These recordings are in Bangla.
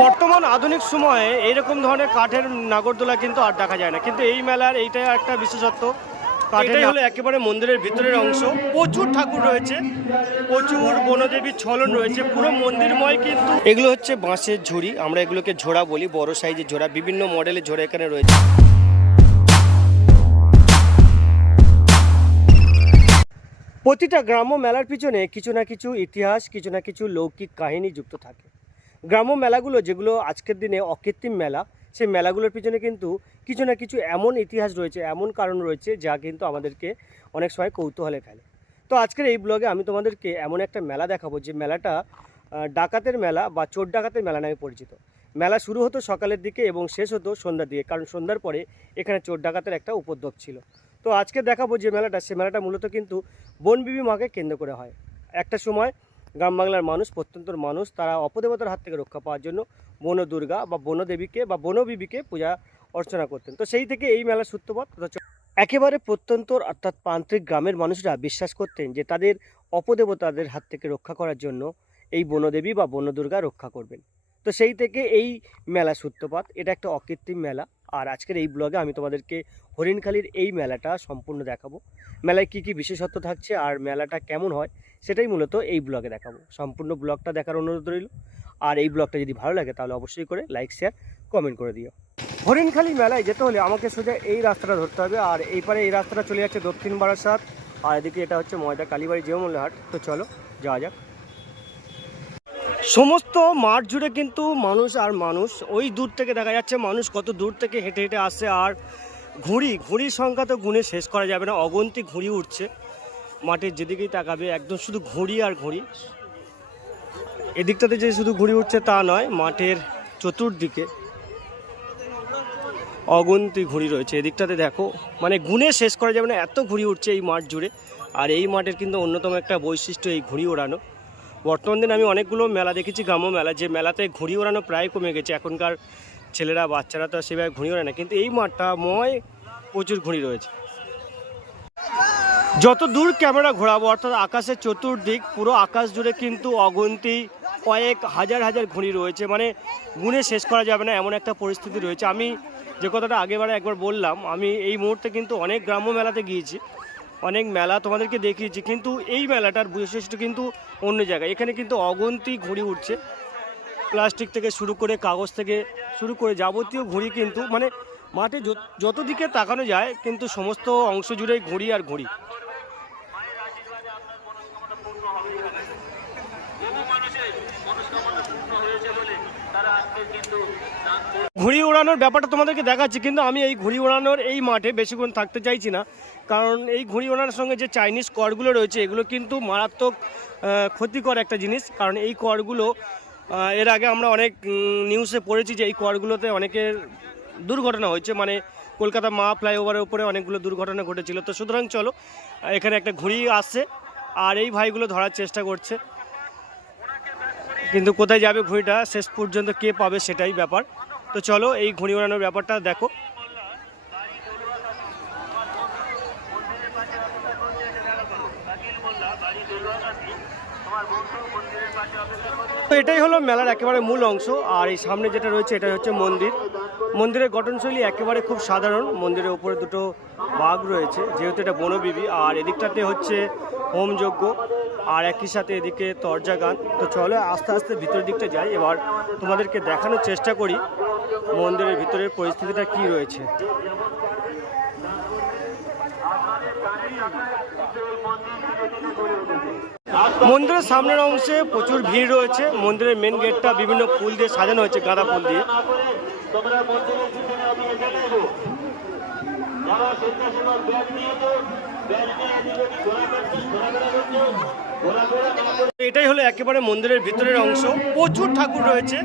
বর্তমান আধুনিক সময়ে এইরকম ধরনের কাঠের নাগরদোলা কিন্তু আর দেখা যায় না। কিন্তু এই মেলার এইটাই একটা বিশেষত্ব। কাঠের হলো একেবারে মন্দিরের ভিতরের অংশ। প্রচুর ঠাকুর রয়েছে। প্রচুর বনদেবীর ছলন রয়েছে। পুরো মন্দিরময় কিন্তু। এগুলো হচ্ছে বাঁশের ঝুড়ি। আমরা এগুলোকে ঝোড়া বলি বড় সাইজের ঝোড়া। বিভিন্ন মডেলের ঝোড়া এখানে রয়েছে। প্রতিটা গ্রাম্য মেলার পিছনে কিছু না কিছু ইতিহাস, কিছু না কিছু লৌকিক কাহিনী যুক্ত থাকে। গ্রাম্য মেলাগুলো যেগুলো আজকের দিনে অকৃত্রিম মেলা, সেই মেলাগুলোর পিছনে কিন্তু কিছু না কিছু এমন ইতিহাস রয়েছে, এমন কারণ রয়েছে যা কিন্তু আমাদেরকে অনেক সময় কৌতূহলে ফেলে। তো আজকের এই ব্লগে আমি তোমাদেরকে এমন একটা মেলা দেখাবো, যে মেলাটা ডাকাতের মেলা বা চোর ডাকাতের মেলা নামে পরিচিত। মেলা শুরু হতো সকালের দিকে এবং শেষ হতো সন্ধ্যার দিকে, কারণ সন্ধ্যার পরে এখানে চোর ডাকাতের একটা উপদ্রব ছিল। তো আজকে দেখাবো যে মেলাটা, সে মেলাটা মূলত কিন্তু বনবিবি মাকে কেন্দ্র করে হয়। একটা সময় গ্রাম বাংলার মানুষ, প্রত্যন্তর মানুষ, তারা অপদেবতার হাত থেকে রক্ষা পাওয়ার জন্য বন দুর্গা বা বনদেবীকে বা বনবিবিকে পূজা অর্চনা করতেন। তো সেই থেকে এই মেলার সূত্রপাত একেবারে প্রত্যন্তর, অর্থাৎ প্রান্তিক গ্রামের মানুষরা বিশ্বাস করতেন যে তাদের অপদেবতাদের হাত থেকে রক্ষা করার জন্য এই বনদেবী বা বনদুর্গা রক্ষা করবেন। তো সেই থেকে এই মেলা সূত্রপাত, এটা একটা অকৃত্রিম মেলা। আর আজকের এই ব্লগে আমি তোমাদেরকে হরিণখালির এই মেলাটা সম্পূর্ণ দেখাবো। মেলায় কী কী বিশেষত্ব থাকছে আর মেলাটা কেমন হয় সেটাই মূলত এই ব্লগে দেখাবো। সম্পূর্ণ ব্লগটা দেখার অনুরোধ রইল। আর এই ব্লগটা যদি ভালো লাগে তাহলে অবশ্যই করে লাইক শেয়ার কমেন্ট করে দিও। হরিণখালি মেলায় যেতে হলে আমাকে সোজা এই রাস্তাটা ধরতে হবে। আর এই পারে এই রাস্তাটা চলে যাচ্ছে দক্ষিণ বারাসাত। আর এদিকে এটা হচ্ছে ময়দা কালীবাড়ি জিওমূল্যহাট তো চলো যাওয়া যাক। সমস্ত মাঠ জুড়ে কিন্তু মানুষ আর মানুষ, ওই দূর থেকে দেখা যাচ্ছে মানুষ কত দূর থেকে হেঁটে হেঁটে আসছে আর ঘুড়ি, ঘুড়ির সংখ্যা তো গুণে শেষ করা যাবে না, অগন্তি ঘুড়ি উঠছে। মাঠের যেদিকেই তাকাবে, একদম শুধু ঘুড়ি আর ঘুড়ি। এদিকটাতে যে শুধু ঘুড়ি উঠছে তা নয়, মাঠের চতুর্দিকে অগন্তি ঘুড়ি রয়েছে। এদিকটাতে দেখো মানে গুণে শেষ করা যাবে না, এত ঘুড়ি উঠছে এই মাঠ জুড়ে। আর এই মাঠের কিন্তু অন্যতম একটা বৈশিষ্ট্য এই ঘুড়ি ওড়ানো। বর্তমান দিনে আমি অনেকগুলো মেলা দেখেছি, গ্রাম্য মেলা। যে মেলাতে ঘুড়ি ওড়ানো প্রায় কমে গেছে। এখনকার ছেলেরা, বাচ্চারা তো সেভাবে ঘুড়ি ওড়ায় না। কিন্তু এই মাঠটা ময় প্রচুর ঘুড়ি রয়েছে। যত দূর ক্যামেরা ঘোরাবো, অর্থাৎ আকাশের চতুর্দিক, পুরো আকাশ জুড়ে কিন্তু অগন্তি কয়েক হাজার হাজার ঘুড়ি রয়েছে। মানে গুণে শেষ করা যাবে না, এমন একটা পরিস্থিতি রয়েছে। আমি যে কথাটা আগেবারে একবার বললাম, আমি এই মুহূর্তে কিন্তু অনেক গ্রাম্য মেলাতে গিয়েছি। অনেক মেলা তোমাদেরকে দেখিয়েছি, কিন্তু এই মেলাটার বৈশিষ্ট্য কিন্তু অন্য জায়গায়। এখানে কিন্তু অগন্তি ঘুড়ি উঠছে। প্লাস্টিক থেকে শুরু করে কাগজ থেকে শুরু করে যাবতীয় ঘুড়ি কিন্তু মানে মাঠে যত- দিকে তাকানো যায় কিন্তু সমস্ত অংশ জুড়েই ঘুড়ি আর ঘুড়ি। ঘুড়ি ওড়ানোর ব্যাপারটা তোমাদেরকে দেখাচ্ছি, কিন্তু আমি এই ঘুড়ি ওড়ানোর এই মাঠে বেশিক্ষণ থাকতে চাইছি না। কারণ এই ঘুড়ি ওড়ানোর সঙ্গে যে চাইনিজ করগুলো রয়েছে, এগুলো কিন্তু মারাত্মক ক্ষতিকর একটা জিনিস। কারণ এই করগুলো এর আগে আমরা অনেক নিউজে পড়েছি যে এই করগুলোতে অনেকের দুর্ঘটনা হয়েছে। মানে কলকাতা মা ফ্লাইওভারের উপরে অনেকগুলো দুর্ঘটনা ঘটেছিল। তো সুতরাং চলো, এখানে একটা ঘুড়ি আসছে আর এই ভাইগুলো ধরার চেষ্টা করছে। কিন্তু কোথায় যাবে ঘুড়িটা, শেষ পর্যন্ত কে পাবে সেটাই ব্যাপার। তো চলো, এই ঘুড়ি ওড়ানোর ব্যাপারটা দেখো। তো এটাই হলো মেলার একেবারে মূল অংশ, আর এই সামনে যেটা রয়েছে এটা হচ্ছে মন্দির। মন্দিরের গঠনশৈলী একেবারে খুব সাধারণ, মন্দিরের উপরে দুটো বাঘ রয়েছে, যেহেতু এটা বনবিবি, আর এদিকটাতে হচ্ছে হোমযজ্ঞ, আর একই সাথে এদিকে তরজা গান। তো চলো আস্তে আস্তে ভিতরের দিকটা যাই, এবার তোমাদেরকে দেখানোর চেষ্টা করি মন্দিরের ভিতরের পরিস্থিতিটা কি রয়েছে। মন্দিরের সামনের অংশে প্রচুর ভিড় রয়েছে। মন্দিরের মেন গেটটা বিভিন্ন ফুল দিয়ে সাজানো হয়েছে, গাঁদা ফুল দিয়ে। এটাই হলো একেবারে মন্দিরের ভিতরের অংশ। প্রচুর ঠাকুর রয়েছে,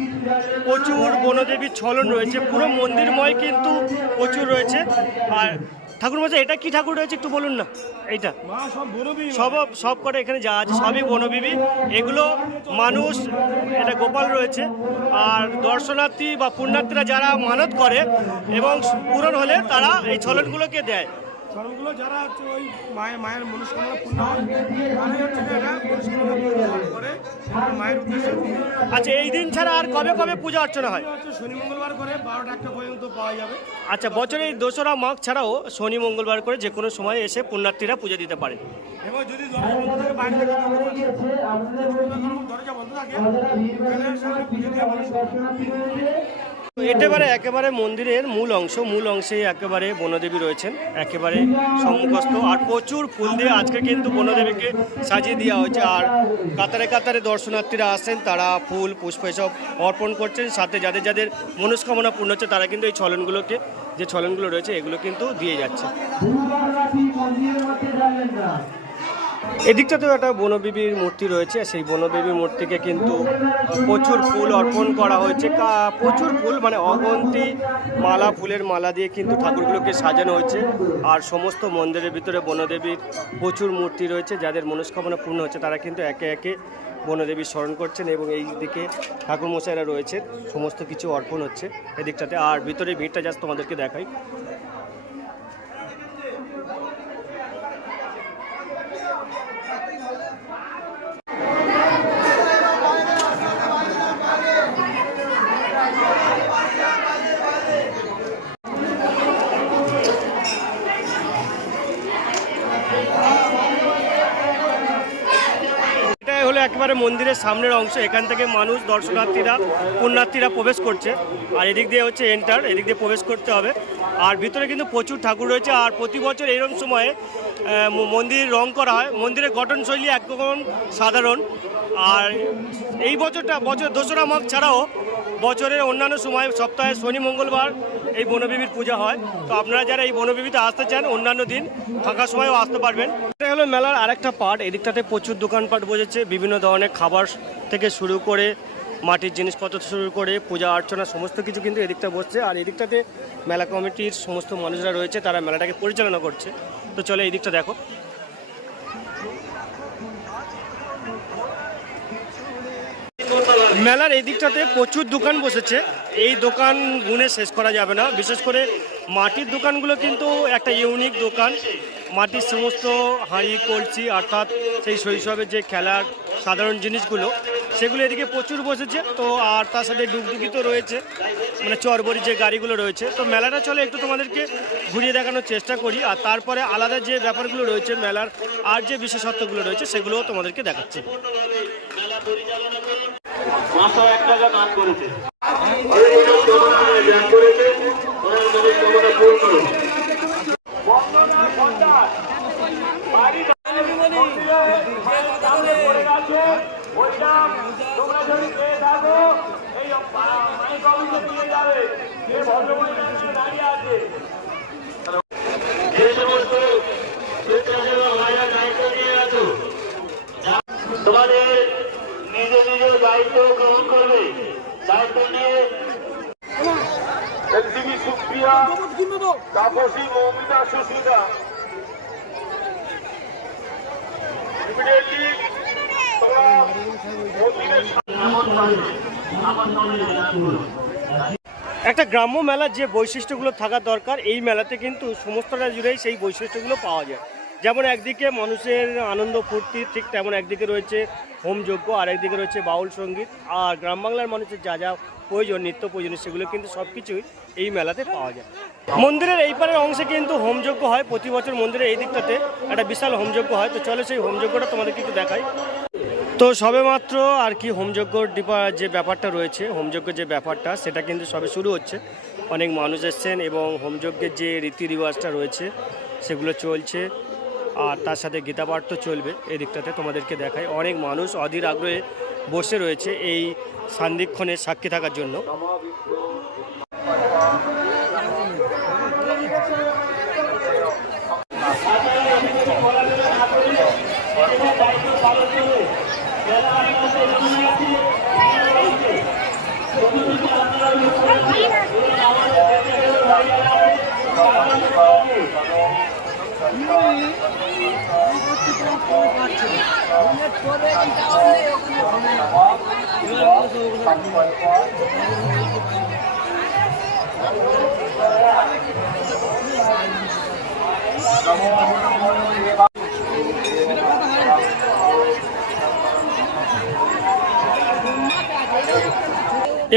প্রচুর বনদেবীর ছলন রয়েছে। পুরো মন্দিরময় কিন্তু প্রচুর রয়েছে। আর ঠাকুর মশাই এটা কি ঠাকুর রয়েছে একটু বলুন না? এইটা। সব সব কটা এখানে যা আছে সবই বনবিবি। এগুলো মানুষ এটা গোপাল রয়েছে। আর দর্শনার্থী বা পুণ্যার্থীরা যারা মানত করে এবং পূরণ হলে তারা এই ছলনগুলোকে দেয়। ধর্মগুলো যারা হচ্ছে ওই মায়ের মায়ের মনস্কামনা পূর্ণ হয় আমি হচ্ছে যে মনস্কামনা পূর্ণ করে মায়ের উদ্দেশ্যে আচ্ছা এই দিন ছাড়া আর কবে কবে পূজা অর্চনা হয়? হচ্ছে শনি মঙ্গলবার করে বারোটা একটা পর্যন্ত পাওয়া যাবে। আচ্ছা বছরের দোসরা মাঘ ছাড়াও শনি মঙ্গলবার করে যে কোনো সময় এসে পুণ্যার্থীরা পুজো দিতে পারে। এবং যদি দরজা বন্ধ থাকে একেবারে একেবারে মন্দিরের মূল অংশ, মূল অংশে একেবারে বনদেবী রয়েছেন। একেবারে সম্মুখস্থ আর প্রচুর ফুল দিয়ে আজকে কিন্তু বনদেবীকে সাজিয়ে দেওয়া হয়েছে। আর কাতারে কাতারে দর্শনার্থীরা আসেন, তারা ফুল, পুষ্প এসব অর্পণ করছেন। সাথে যাদের যাদের মনস্কামনা পূর্ণ হচ্ছে, তারা কিন্তু এই ছলনগুলোকে, যে ছলনগুলো রয়েছে, এগুলো কিন্তু দিয়ে যাচ্ছে। এদিকটাতেও একটা বনবিবির মূর্তি রয়েছে সেই বনদেবীর মূর্তিকে কিন্তু প্রচুর ফুল অর্পণ করা হয়েছে। প্রচুর ফুল মানে অগন্তি মালা, ফুলের মালা দিয়ে কিন্তু ঠাকুরগুলোকে সাজানো হয়েছে। আর সমস্ত মন্দিরের ভিতরে বনদেবীর প্রচুর মূর্তি রয়েছে, যাদের মনস্কামনা পূর্ণ হচ্ছে, তারা কিন্তু একে একে বনদেবীর স্মরণ করছেন এবং এই দিকে ঠাকুরমশাইরা রয়েছে সমস্ত কিছু অর্পণ হচ্ছে এদিকটাতে। আর ভিতরে ভিড়টা জাস্ট তোমাদেরকে দেখাই এটাই হলো একেবারে মন্দিরের সামনের অংশ, এখান থেকে মানুষ, দর্শনার্থীরা, পুণ্যার্থীরা প্রবেশ করছে। আর এদিক দিয়ে হচ্ছে এন্টার এদিক দিয়ে প্রবেশ করতে হবে। আর ভিতরে কিন্তু প্রচুর ঠাকুর রয়েছে। আর প্রতি বছর এইরকম সময়ে মন্দির রং করা হয়। মন্দিরের গঠনশৈলী একরকম সাধারণ। আর এই বছরটা, বছর দোসরা মাঘ ছাড়াও বছরের অন্যান্য সময় সপ্তাহে শনি, মঙ্গলবার এই বনবিবির পূজা হয়। তো আপনারা যারা এই বনবিবিতে আসতে চান, অন্যান্য দিন ফাঁকা সময়ও আসতে পারবেন। এটা হলো মেলার আরেকটা পার্ট। এদিকটাতে প্রচুর দোকানপাট বসেছে, বিভিন্ন ধরনের খাবার থেকে শুরু করে, মাটির জিনিসপত্র শুরু করে, পূজা, অর্চনা, সমস্ত কিছু কিন্তু এদিকটা বসছে। আর এদিকটাতে মেলা কমিটির সমস্ত মানুষরা রয়েছে, তারা মেলাটাকে পরিচালনা করছে। তো চলে এই দিকটা দেখো। মেলার এই দিকটাতে প্রচুর দোকান বসেছে। এই দোকান গুনে শেষ করা যাবে না। বিশেষ করে মাটির দোকানগুলো কিন্তু একটা ইউনিক দোকান। মাটির সমস্ত হাঁড়ি, কলসি অর্থাৎ সেই শৈশবের যে খেলার সাধারণ জিনিসগুলো, সেগুলো এদিকে প্রচুর বসেছে। তো আর তার সাথে ডুগডুগি তো রয়েছে। মানে চরবরি যে গাড়িগুলো রয়েছে। তো মেলাটা চলে একটু তোমাদেরকে ঘুরিয়ে দেখানোর চেষ্টা করি। আর তারপরে আলাদা যে ব্যাপারগুলো রয়েছে মেলার, আর যে বিশেষত্বগুলো রয়েছে, সেগুলোও তোমাদেরকে দেখাচ্ছি। পাঁচশো এক টাকা দান করেছে। ওনার মনস্কামনা পূর্ণ করুন যে সমস্ত স্বেচ্ছাসেবক ভাইরা দায়িত্ব নিয়ে আছো তোমাদের নিজ নিজ দায়িত্ব গ্রহণ করবে দায়িত্ব নিয়ে এলসিবি সুপ্রিয়া তাপসী মৌমিতা সুস্মিতা। একটা গ্রাম্য মেলার যে বৈশিষ্ট্যগুলো থাকা দরকার, এই মেলাতে কিন্তু সমস্তটা জুড়েই সেই বৈশিষ্ট্যগুলো পাওয়া যায়। যেমন একদিকে মানুষের আনন্দ, ফুর্তি, ঠিক তেমন একদিকে রয়েছে হোমযজ্ঞ আর একদিকে রয়েছে বাউল সংগীত। আর গ্রাম বাংলার মানুষের যা যা প্রয়োজন, নিত্য প্রয়োজনীয়, সেগুলো কিন্তু সব কিছুই এই মেলাতে পাওয়া যায়। মন্দিরের এই পারের অংশে কিন্তু হোমযজ্ঞ হয়। প্রতি বছর মন্দিরের এই দিকটাতে একটা বিশাল হোমযজ্ঞ হয়। তো চলে সেই হোমযজ্ঞটা তোমাদের কিন্তু দেখাই। তো সবেমাত্র আর কি হোমযজ্ঞর ডিপা যে ব্যাপারটা রয়েছে, হোমযজ্ঞ যে ব্যাপারটা, সেটা কিন্তু সবে শুরু হচ্ছে। অনেক মানুষ এসছেন এবং হোমযজ্ঞের যে রীতি রিওয়াজটা রয়েছে, সেগুলো চলছে। আর তার সাথে গীতাপাঠ তো চলবে, এই দিকটাতে তোমাদেরকে দেখায় অনেক মানুষ অধীর আগ্রহে বসে রয়েছে এই সান্দিক্ষণের সাক্ষী থাকার জন্য।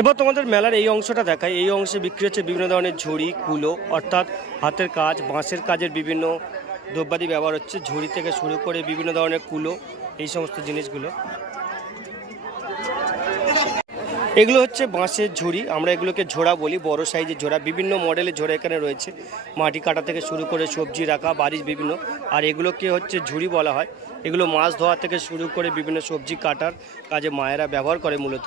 এবার তোমাদের মেলার এই অংশটা দেখায় এই অংশে বিক্রি হচ্ছে বিভিন্ন ধরনের ঝুড়ি, কুলো, অর্থাৎ হাতের কাজ, বাঁশের কাজের বিভিন্ন দ্রব্যাদি ব্যবহার হচ্ছে। ঝুড়ি থেকে শুরু করে বিভিন্ন ধরনের কুলো, এই সমস্ত জিনিসগুলো। এগুলো হচ্ছে বাঁশের ঝুড়ি আমরা এগুলোকে ঝোড়া বলি বড় সাইজের ঝোড়া বিভিন্ন মডেলের ঝোড়া এখানে রয়েছে মাটি কাটা থেকে শুরু করে সবজি রাখা বাড়ির বিভিন্ন আর এগুলোকে হচ্ছে ঝুড়ি বলা হয় এগুলো মাছ ধোয়া থেকে শুরু করে বিভিন্ন সবজি কাটার কাজে মায়েরা ব্যবহার করে মূলত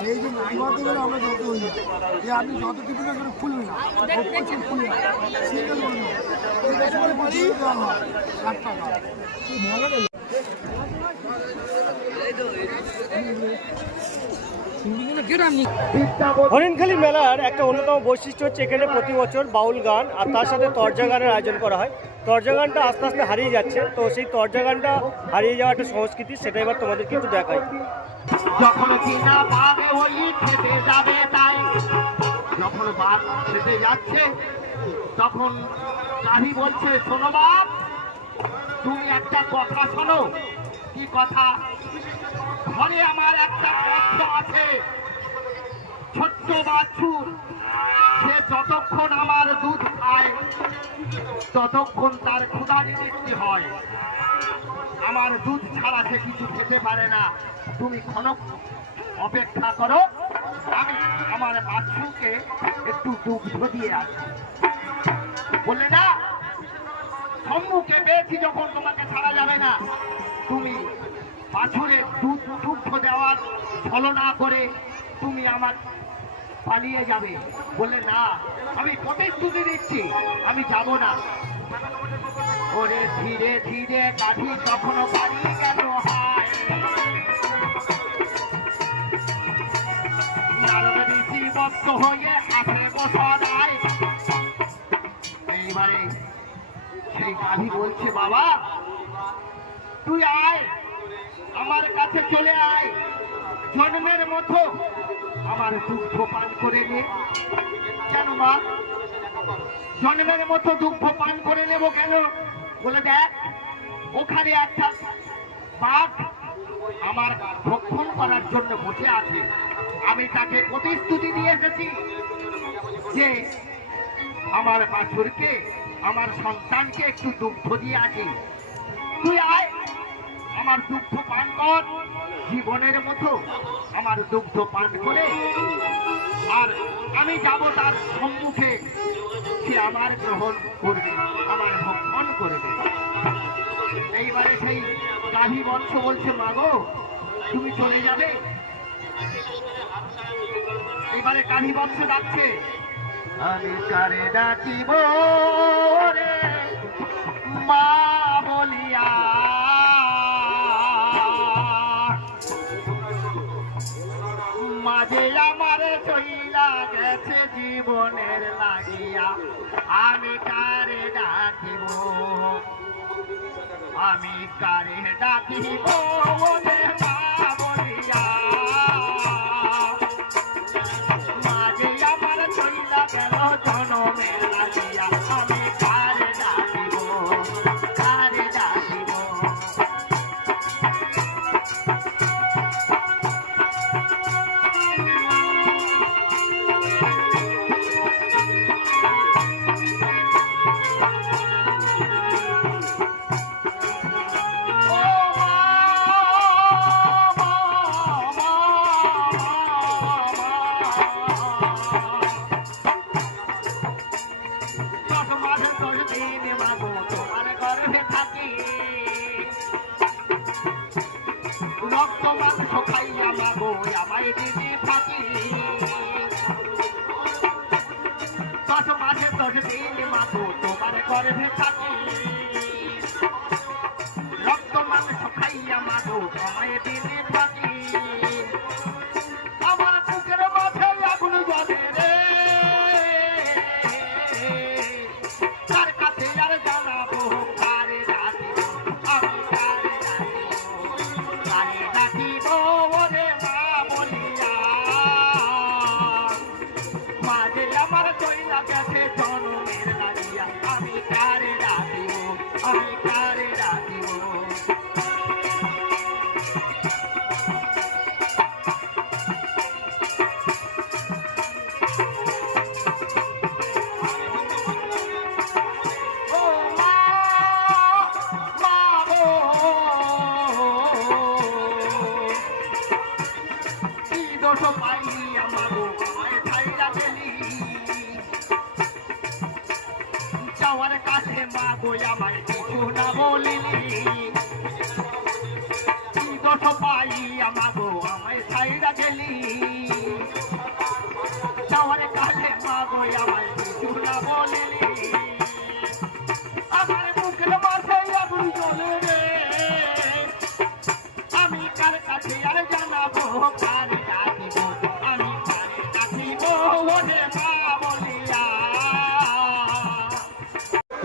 আর এই যে বাড়তে গেলে আমরা যত হই যে আপনি যত টিপি না কেন খুলবে না। খুলবে না সিঙ্গেল বলবে পাঠিয়ে দেওয়া হয় ষাট টাকা। ভালো হরিণখালী মেলার একটা অন্যতম বৈশিষ্ট্য হচ্ছে এখানে প্রতি বছর বাউল গান আর তার সাথে তরজা গানের আয়োজন করা হয়। তরজা গানটা আস্তে আস্তে হারিয়ে যাচ্ছে, তো সেই তরজা গানটা হারিয়ে যাওয়া একটা সংস্কৃতি সেটা এবার তোমাদের একটু দেখাই। যখন কিনা পাবে ওই খেতে যাবে তাই, যখন বাপ খেতে যাচ্ছে, তখন কাহি বলছে, শোনো বাপ, তুমি একটা কথা শোনো। কি কথা? ঘরে আমার একটা কষ্ট আছে। ছোট্ট বাছুর। সে যতক্ষণ আমার দুধ খায়, ততক্ষণ তার ক্ষুধা নিবৃত্তি হয়। আমার দুধ ছাড়া সে কিছু খেতে পারে না। তুমি ক্ষণক অপেক্ষা করো। আমি আমার বাচ্চুকে একটু দুগ্ধ দিয়ে আসি। বললে, না, সম্মুখে পেয়েছি যখন, তোমাকে ছাড়া যাবে না। তুমি বাছুরের দুধ দুগ্ধ দেওয়ার ছলনা করে তুমি আমার পালিয়ে যাবে। বলে না, আমি প্রতিশ্রুতি দিচ্ছি, আমি যাব না। ওরে ধীরে ধীরে কাঠি কখনো পালিয়ে কেন হয়। এইবারে সেই গাভী বলছে, বাবা, তুই আয় আমার কাছে চলে আয়। জন্মের মতো আমার দুগ্ধ পান করে নে। কেন মা? জন্মের মতো দুগ্ধ পান করে নেব কেন? বলে দেখ, ওখানে একটা বাঘ আমার ভক্ষণ করার জন্য বসে আছে। আমি তাকে প্রতিশ্রুতি দিয়ে এসেছি যে আমার বাছুরকে, আমার সন্তানকে একটু দুগ্ধ দিয়ে আছি তুই আয়। আমার দুগ্ধ পান কর। জীবনের মতো আমার দুগ্ধ পান করে। আর আমি যাব তার সম্মুখে। সে আমার গ্রহণ করবে, আমার ভক্ষণ করবে। এইবারে সেই গাভী বংশ বলছে, মাগো, তুমি চলে যাবে? এবারে গাভী বংশ ডাকছে, আমি কারে ডাকিব রে? মা আমি কারে ডাকিব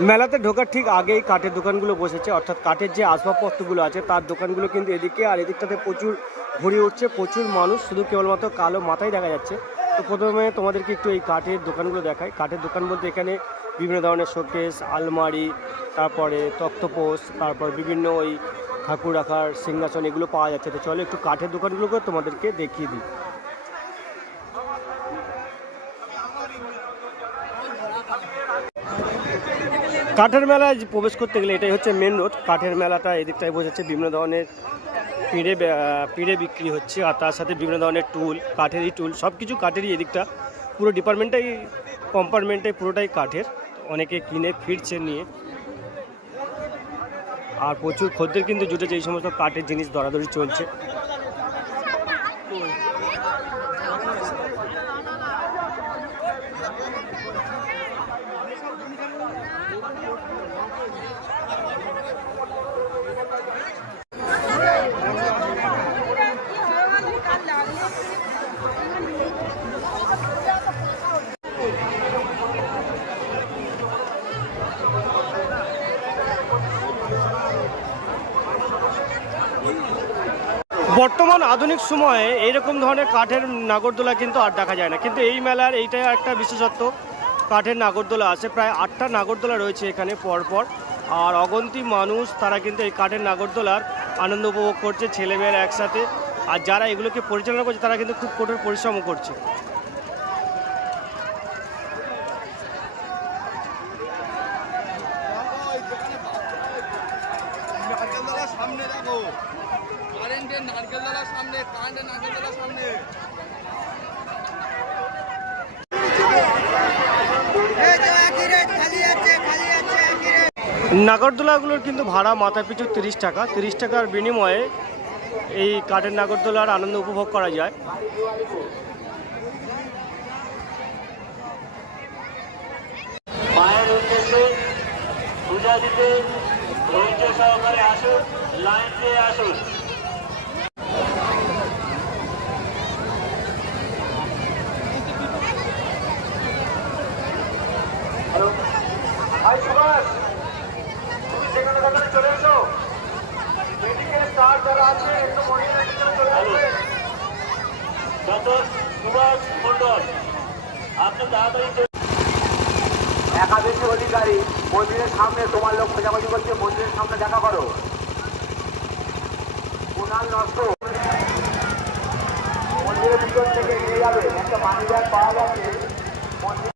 মেলাতে ঢোকার ঠিক আগেই কাঠের দোকানগুলো বসেছে। অর্থাৎ কাঠের যে আসবাবপত্রগুলো আছে, তার দোকানগুলো কিন্তু এদিকে আর এদিকটাতে প্রচুর ভরে উঠছে, প্রচুর মানুষ। শুধু কেবলমাত্র কালো মাথায় দেখা যাচ্ছে। তো প্রথমে তোমাদেরকে একটু এই কাঠের দোকানগুলো দেখাই। কাঠের দোকান বলতে এখানে বিভিন্ন ধরনের শোকেস, আলমারি, তারপরে তক্তপোষ, তারপর বিভিন্ন ওই ঠাকুর রাখার সিংহাসন এগুলো পাওয়া যাচ্ছে। তো চলো একটু কাঠের দোকানগুলোকে তোমাদেরকে দেখিয়ে দিই। কাঠের মেলায় প্রবেশ করতে গেলে এটাই হচ্ছে মেন রোড কাঠের মেলাটা এদিকটায় বসেছে বিভিন্ন ধরনের পিঁড়ে পিঁড়ে বিক্রি হচ্ছে আর তার সাথে বিভিন্ন ধরনের টুল কাঠেরই টুল সব কিছু কাঠেরই এদিকটা। পুরো ডিপার্টমেন্টটাই কম্পার্টমেন্টটাই পুরোটাই কাঠের। অনেকে কিনে, ফিরছে, নিয়ে। আর প্রচুর খদ্দের কিন্তু জুটেছে, এই সমস্ত কাঠের জিনিস দরাদরি চলছে। বর্তমান আধুনিক সময়ে এইরকম ধরনের কাঠের নাগরদোলা কিন্তু আর দেখা যায় না। কিন্তু এই মেলার এইটাই একটা বিশেষত্ব, কাঠের নাগরদোলা আছে। প্রায় আটটা নাগরদোলা রয়েছে এখানে পরপর। আর অগন্তি মানুষ, তারা কিন্তু এই কাঠের নাগরদোলার আনন্দ উপভোগ করছে, ছেলেমেয়েরা একসাথে। আর যারা এগুলোকে পরিচালনা করছে, তারা কিন্তু খুব কঠোর পরিশ্রমও করছে নারকেলতলার সামনে দেখো কারেন্টের নারকেলতলার সামনে কারেন্টের নারকেলতলার সামনে নাগরদোলাগুলোর কিন্তু ভাড়া মাথা পিছু তিরিশ টাকা। তিরিশ টাকার বিনিময়ে এই কাঠের নাগরদোলার আনন্দ উপভোগ করা যায়। মায়ের উদ্দেশ্যে পূজা দিতে ধৈর্য সহকারে আসুন, লাইন দিয়ে আসুন। ভাই সুভাষ তুমি সেখানে তাড়াতাড়ি চলে এসো এদিকে স্টার যারা আছে একটু মনিটরের ভিতরে চলে আসবে একাদশী অধিকারী মন্দিরের সামনে তোমার লোক খোঁজাখুঁজি করছে, মন্দিরের সামনে দেখা করো। কুণাল নষ্ট। মন্দিরের ভিতর থেকে নিয়ে যাবে। একটা পানি ব্যাগ পাওয়া যাচ্ছে।